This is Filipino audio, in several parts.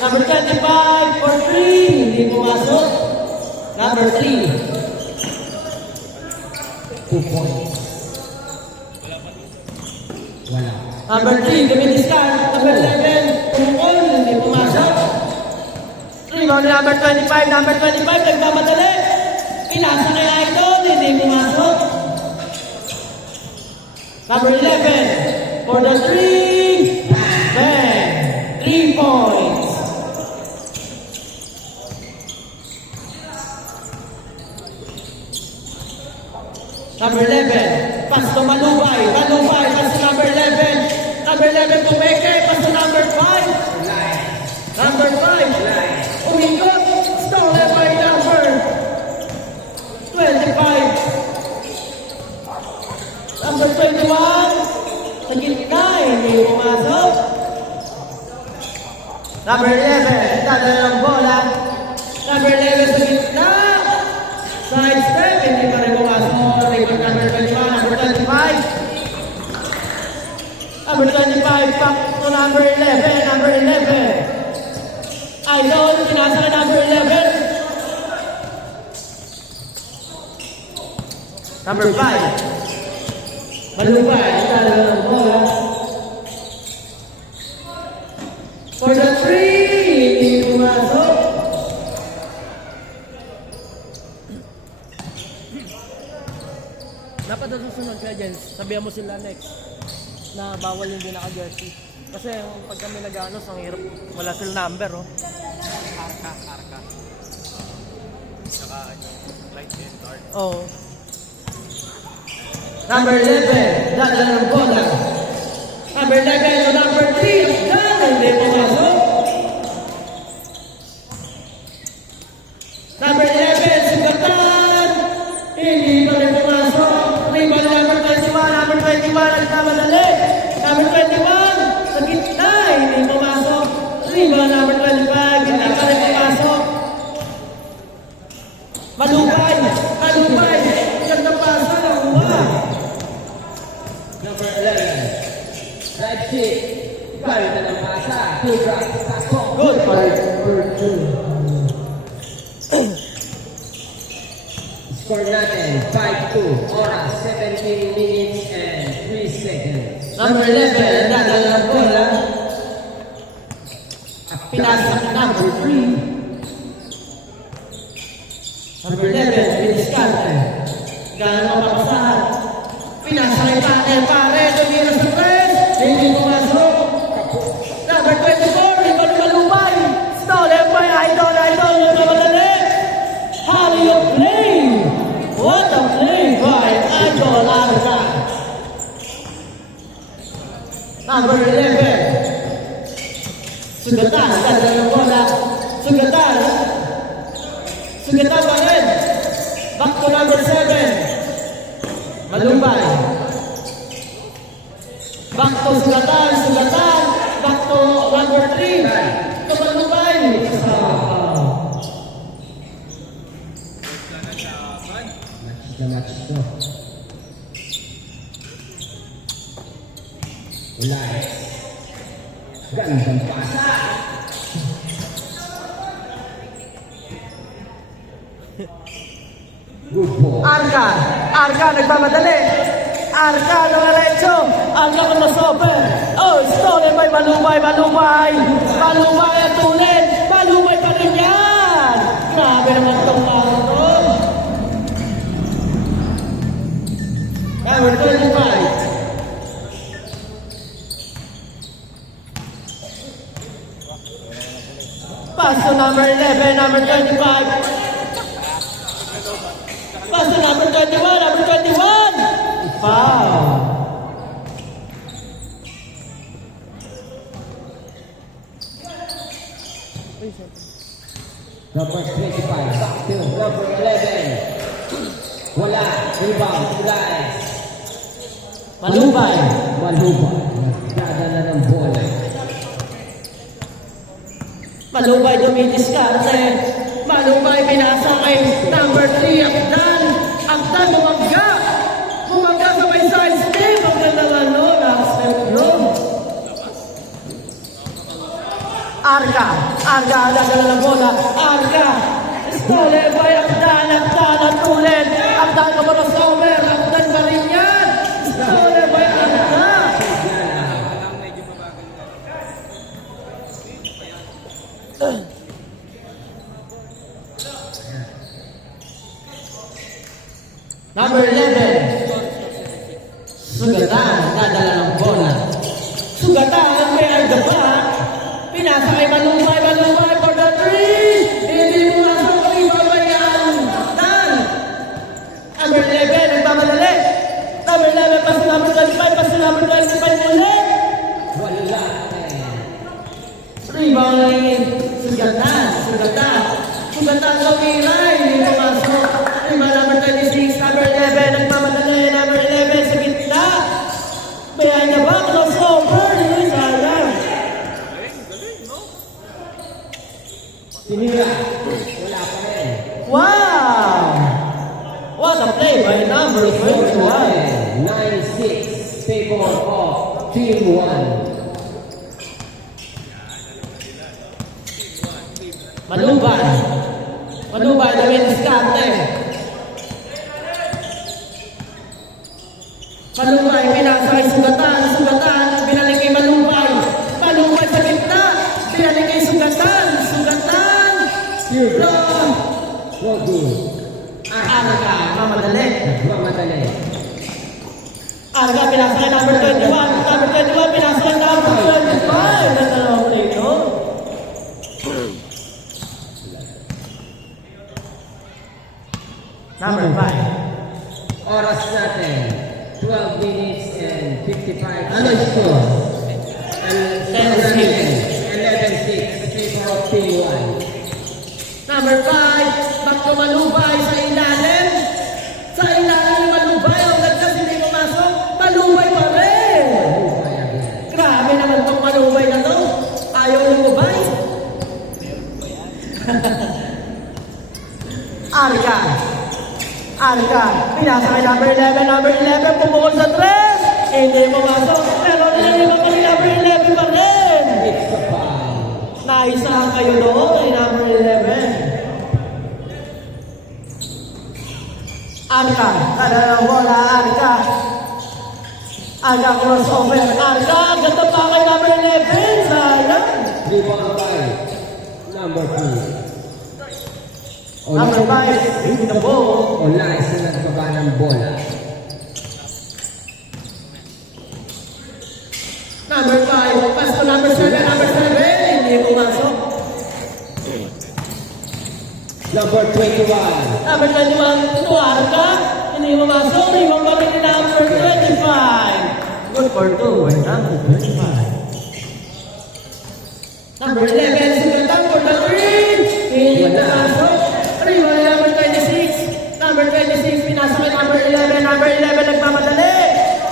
Number 25 for 3. Hindi pumasok. Number 3. 2 points. Wala. Number 3, dumidiscard. Number 11, tumukol. Hindi pumasok. Rebound number 25. Number 25, nagmamadali. Pinasa kay Idol. Hindi pumasok. Number 11, for the 3. Bang! 3 points. Number 11, pass to Malubay. Malubay, pass to number 11. Number 11 to Meke, pass to number 5. Number 5, umikot. Stolen by number 25. Number 21, sa gitna, hindi pumasok. Number 11, dadala ng bola. Number 11 sa gitna. Side step, hindi pa rin pumasok. Number 21, number 25. Number 25, back to number 11. Number 11. Idol, pinasa ka number 11. Number 5. Malubay, dadala ng bola. For the 3, hindi pumasok. Dapat na susunod kaya dyan, sabihan mo sila next na bawal yung di naka-jersey. Kasi pag kami nag-anos, ang hirap, wala sila number, oh. Arka. Saka, light and dark. Oo. Number 11, dadala ng bola. Number 11 to number 3, hindi pumasok. Number 11, sugatan. Hindi pa rin pumasok. Rebound number 21, number 21, nagkamadali. Number 21, sa gitna, hindi pumasok. Rebound number 25, hindi pa rin pumasok. Malubay, ganda pasa ng uwa. Number 11. Right kick. Kaya na ng pasa. 2 drops. Good. Score natin. 5-2. Oras. 17 minutes and 3 seconds. Number 11, dadala ng bola. Pinasa ka number 3. Number 11, piniskarte. Gano'n ang mapasahan. Pinasa kay pare, tumira sa press. Hindi pumasok. Number 24, rebound Malubay. Stolen by Idol yung namadali. How you play? What a play by Idol Arca. Number 11. Sugatan, dadala ng bola. Sugatan pa rin. Back to number 7. Malubay. Back to Sugatan. Back to number 3. To Malubay. Match to. Wala. Gandang pasa. Good ball. Arca nagmamadali. Arca nangaretso. Arca con the stopper. Oh, stolen by Malubay at tulen. Malubay pa rin yan. Grabe naman itong laro to. Number 25. Pass to number 11, number 25. Pass to number 21. Foul. Number 25. Back to number 11. Wala. Rebound. Lies. Malubay. Dadala ng bola. Malubay dumidiskarte. Malubay pinasa kay number 3, Akdan. Akdan bumangga sa may side step. Ang ganda nga no, step long. Arca dadala ng bola. Arca, stolen by Akdan at ulit. Akdan ka para sa over. Akdan pa rin yan. Stolen by Arca. Number 11. Sugatan, dadala ng bola. Sugatan, may arga pa. Pinasa kay Malumay for the 3. Hindi mo masok kay Babayan. Dan. Number 11, nagmamadali. Number 11, pas number 25 ulit. Wala. Rebounding. Sugatan kawiray. Hindi mo masok. Number 26, number 11, nagmamadali. Number 11, sa gitna. Behind the back, crossover. Luis Alam. Tinira. Wala pa rin. Wow! What a play by number 21. 9-6. Favor of Team 1. Manubay na may diskarte. Manubay, pinasa kay Sugatan, binalik kay Manubay sa gitna, binalik kay Sugatan, Wag good. Arga, mamadali. Mamadali. Arga, pinasa kay number 21, pinasa kay number 25, na dalawang play, no? Number 5. Oras natin. 12 minutes and 55 Ano yung score? 11-6. Favor of Team 1. Number 5, back to Malubay sa ilalim. Sa ilalim ni Malubay, ang nagkas hindi pumasok, Malubay pa rin. Grabe naman tong Malubay na to. Ayaw ni Malubay. Arca, pinasa kay number 11, pumukol sa 3. Hindi pumasok, pero nililipan pa ni number 11 pa rin. It's a foul. Naisahan kayo doon kay number 11. Arca, kada ng bola, Arca crossover, ganda pa kay number 11, sayang. Rebound by number 2. Number 5, in the ball. Olay sa nagbaba ng bola. Number 5, pass to number 7, hindi pumasok. Number 21. Number 21, ito Arca, hindi pumasok, rebound pa rin ni number 25. Good for 2, and number 25. Number 11, Sugatan for the 3, hindi pumasok. Rebound number 26. Number 26, pinasa kay number 11. Number 11, nagmamadali.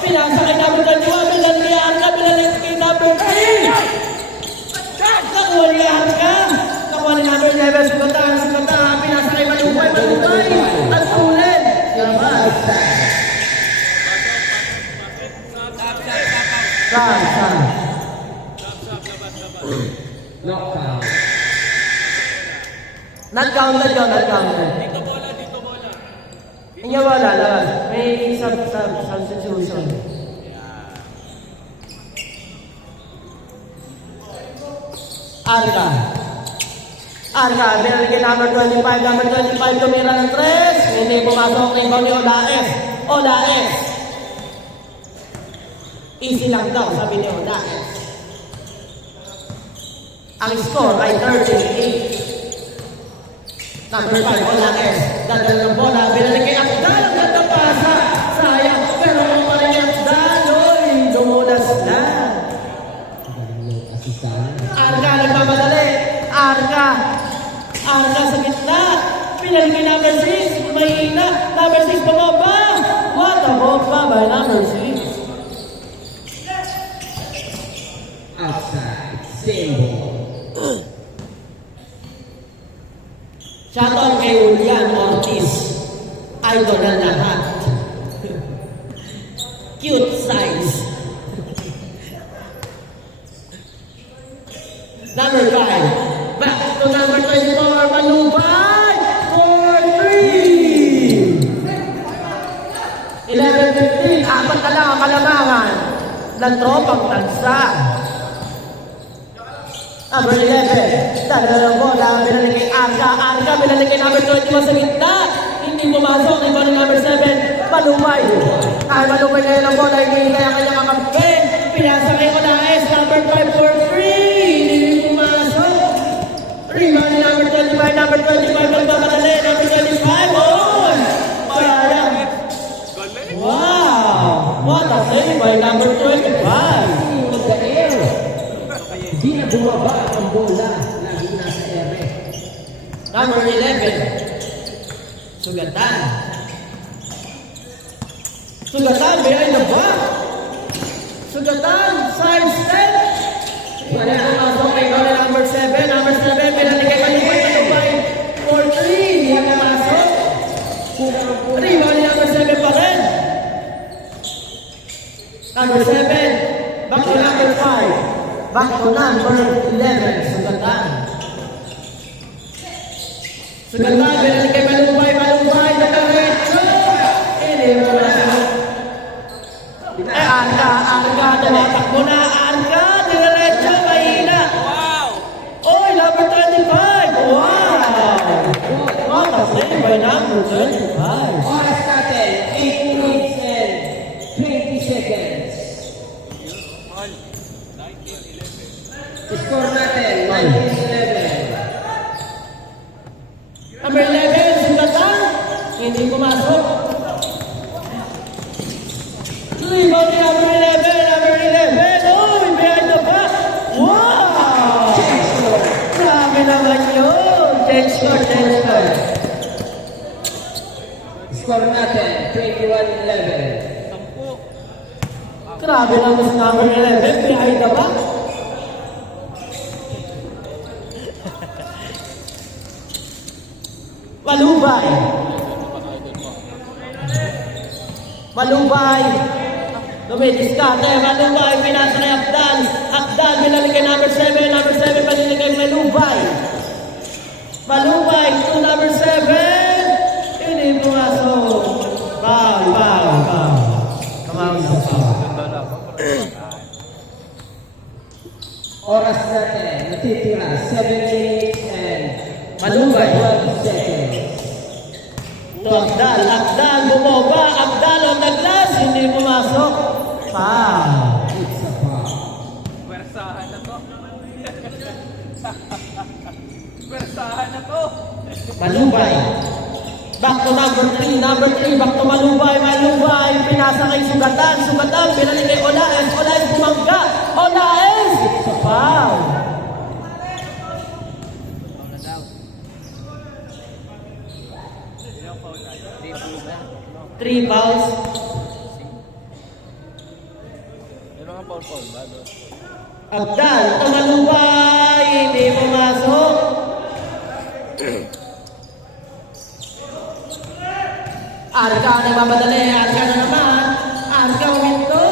Pinasa kay number 21. Bilang ni Arca, bilang kay number 3. Nakuha ni Arca. Nakuha ni number 11. Sugatan. Pinasa kay Malubay. At ulit. Laban. Saan. Knockout. Not counted yun, not counted. Dito bola. Hindi wala, labas. May substitution. Arca, binalik number 25, tumira ng 3. Hindi pumasok, rebound ni Olaes. Easy lang daw, sabi ni Olaes. Ang score ay 38. Number 5, Olaes. Dadala ng bola, binalik kay Akdan. Ang ganda pasa. Sayang, pero ang pa rin Akdan. Dumulas na. Arca, nagmamadali. Arca sa gitna. Binalik kay number 6. Mahina. Number 6, pababa. What a bomba by number 6. Outside. Symbol. Shoutout kay Julian Ortiz. Idol na lahat. Cute size. number 5. Back to number 24, Malubay for 3. 11-15, apat na lang ang kalamangan ng tropang tansa. Number 11, dalawa ng bola, binalik kay Arca. Arca, binalik kay number 21 sa gitna. Hindi pumasok, iba ng number 7, Malumay. Kahit Malumay ngayon ang bola, hindi kaya kanyang kakampi. Pinasa kay Olaes, number 5 for 3. Hindi pumasok. Rebound ni number 25, number 25, magmamadali, number 25, on! Sayang. Wow! What a save by number 25. Hindi na bumaba ang bola. Lagi nasa ere. Number 11, Sugatan. Sugatan, behind the back. Sugatan, side step. Wala na masok kay Gawin number 7. Number 7, pinaligay ka Malubay for 3. Hindi na masok. Rebound ni number 7 pa rin. Number 7, back to number 5. Back to number 11, Sugatan. Sugatan, binalik kay Malubay, Malubay, nakaretso. Hindi mo masok. Arca, tumatakbo na, Arca, diretso, mahina. Wow! Oy, number 25, wow! What a play by number 25. Oras natin, 8 minutes and 20 seconds. Score natin, 19-11. Number 11, Sugatan, hindi pumasok. Rebound ni number 11, oh, behind the back. Wow! Grabe naman yun. Change score. Score natin, 21-11. Grabe naman sa number 11, behind the back. Malubay. Dumidiskarte. Malubay. Pinasa kay Akdan. Akdan. Binalik kay number 7. Number 7. Balilig kay Malubay. Malubay to number 7. Hindi pumasok. Foul. Kamawin sa foul. Oras natin, natitira, 7 minutes and Malubay. 12 seconds. To Akdan. Bumaba. Akdan on the glass. Hindi pumasok. Foul. It's a foul. Pwersahan na to. Pwersahan na to. Malubay. Back to number 3. Number 3. Back to Malubay. Pinasa kay Sugatan. Binalik kay Olaes. Bumangga. Olaes. Foul. Three fouls. Ano nga foul ba? Abdal. To Malubay. Hindi pumasok. Arca na mamadali. Arca na naman. Arca uminto.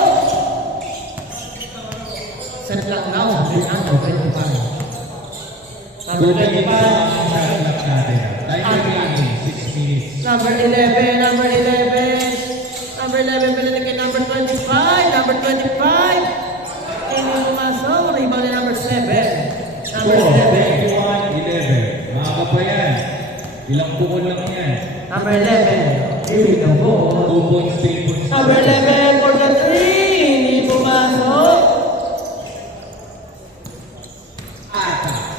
Set lang now. Number 25. Number 25. Number 11. Number 11 pinalik kay number 25. Number 25. Hindi pumasok. Rebound ni number 7. Number 7. 11. Maaga pa yan. Ilang bukod lang yan. Number 11. Here we go. 2 points, 3 points. Number 11 for the 3. Hindi pumasok. Arca.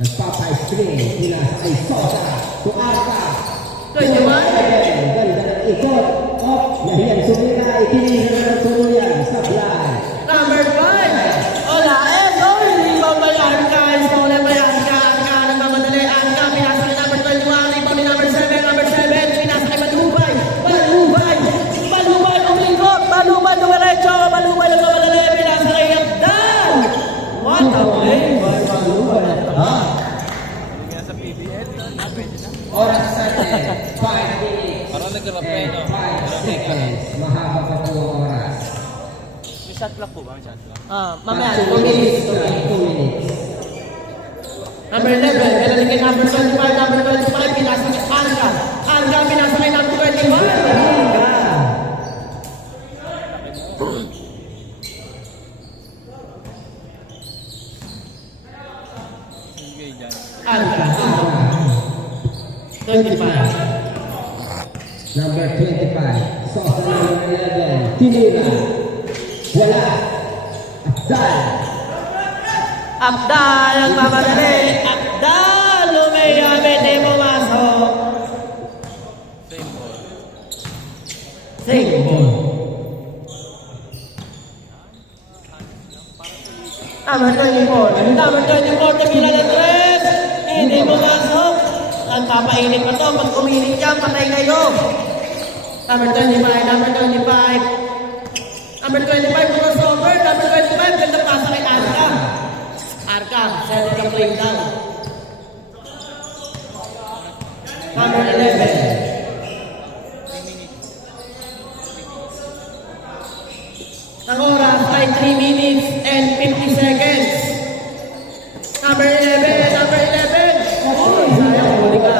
Nagpapa-screen, pinasa ay Sosa. To Arca. 21. Ganda ng ikot. Yahiyan sumira, itinira ng suluyan. Sablay. Number 5. Olaes. Oh, hindi ba bayan ka? Stolen bayan ka? Arca nagmamadali. Arca pinasa kay number 21. Rebound ni number 7. Number 7. Pinasa kay Malubay. Umlingkot. Malubay dumiretso. Malubay nagmamadali. Pinasa kay Akdan. What a play by Malubay. Kaya sa PBL, pwede na. Oras natin, 5 minutes Parang nag-rap na and ito. 5 seconds. Mahaba pa po ang oras. May shot clock po ba? May shot clock. Mamaya, 2 minutes. 2 minutes. Number 11, meron kay number 25, number 25, pinasa kay Alga. Alga, pinasa kay number 21. Alga. Alga. 25. Number 25. So, sa number 11. Tinira. Wala. Abdal. Abdal ang mamadali. Abdal, lumiyami, di pumasok. Same ball. Number 24. Number 24, tabila ng 3. Hindi pumasok. Ang papainit pa to. Pag uminit yan, patay kayo. Number 25, number 25. Number 25, crossover. Number 25, ganda pasa kay Arca. Arca, set the play down. Number 11. Ang oras ay 3 minutes and 50 seconds. Number 11, number 11. Oh, sayang, huli ka.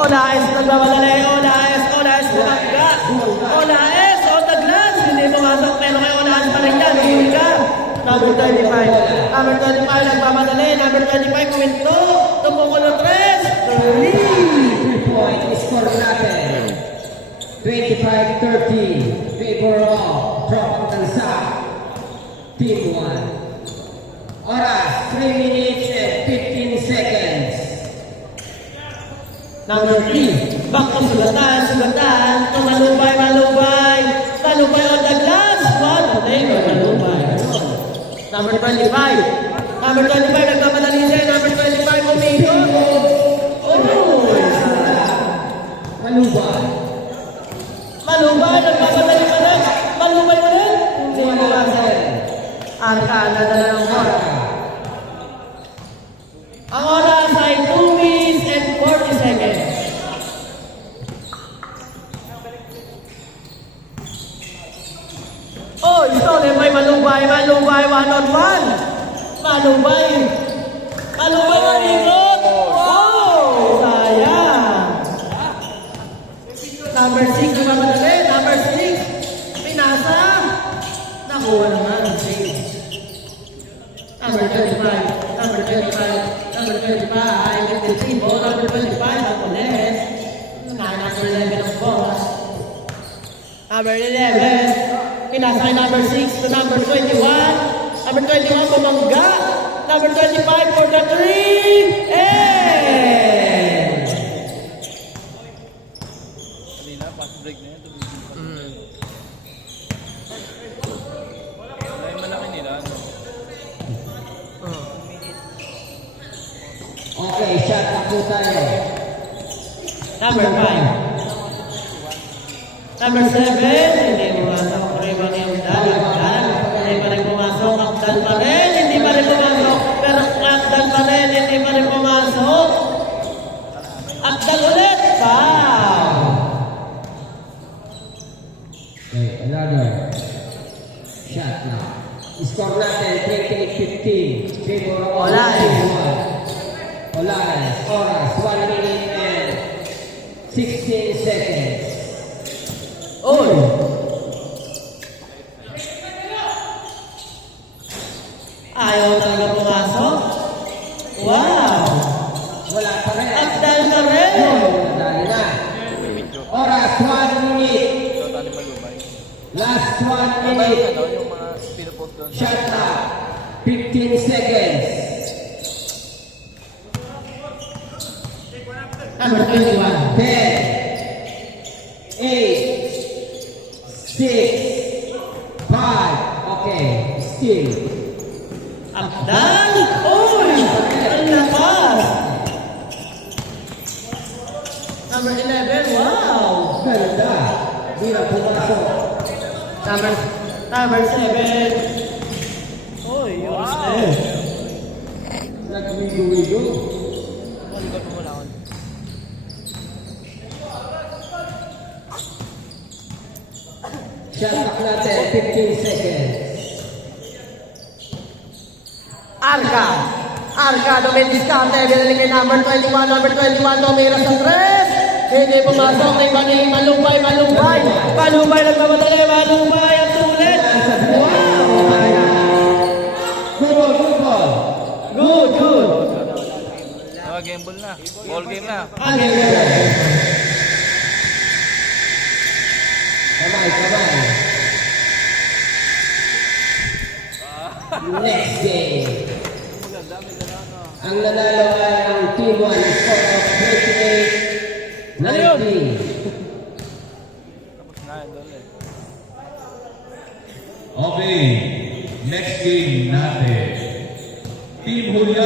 Olaes, nagmamadali. Olaes bumangga. Olaes, on the glass. Hindi pumasok, pero kay Olaes pa rin yan. Huli ka. Number 25. Number 25, nagmamadali. Number 25, kwento. Tumukulo 3. 3-point score natin. 25-30. Favor of Drop Tansa. Team 1. Oras 3 minutes and 15 seconds. Number 3, back to sugatan. Malubay on the glass. One, malubay. Number 25, nagmamadali siya. Number 25, umikot. Malubay, nagmamadali pa rin. Malubay pa rin. Hindi mo makasal. Arca, nadala ng oras. Ang oras ay 2 minutes and 40 seconds. Oh, ito rin may malubay, 1-on-1. Malubay, malikot. Oh, sayang. Number 6, nagmamadali. Number 6, pinasa. Nakuha naman. Number 25, number 25, with the team ball, number 25, ang ulit. Number 11 ang boss. Number 11, pinasa kay number 6 to number 21. Number 21, bumangga. Number 25 for the 3. And Kanina, fast break na yan. Ay, malaki nila. Okay, shot na po tayo. number 5. Number 7, hindi pumasok. Rebound yung Abdal. Hindi pa rin pumasok. Abdal pa rin, hindi pa rin pumasok. Pero Abdal pa rin, hindi pa rin pumasok. Abdal ulit. Foul. Okay, another shot na. Score natin 28-15. Favor of Olaes. Olaes. Oras 1 minute and 16 seconds. Oy. Ayaw talaga pumasok. Wow. Wala pa rin. Abdal pa rin. Dali na. Oras 1 minute. Last 1 minute. Yung mga pinupost doon. Shot na. 15 seconds. Number 21. 10, 8, 6, 5. Okay, still. Abdal. Oy. Ang lakas. Number 11. Wow. Ganda. Di na pumasok. Number 7. Oy, yun na. Nagwigo-wigo. Malikot mo mula ako. Shot clock natin, 15 seconds. Arca. Arca, dumidiskarte. Binalik kay number 21. Number 21, tumira sa 3. Hindi pumasok. Iba ni Malubay. Malubay nagmamadali. Malubay ang tulit. Wow! Good ball, good ball. Good. Game ball na. Ball game na. Again. Kamay. Next game. Ang nanalo ay ang Team 1 score of 38-19. Okay, next game natin. Team Julian.